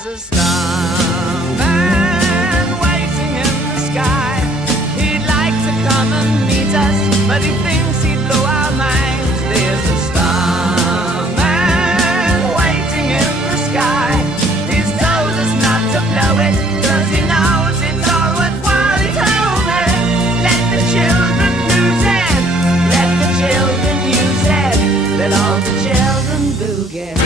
There's a starman waiting in the sky. He'd like to come and meet us, but he thinks he'd blow our minds. There's a starman waiting in the sky. He's told us not to blow it, 'cause he knows it's all worthwhile. He told me, let the children lose it, let the children use it, let all the children boogie.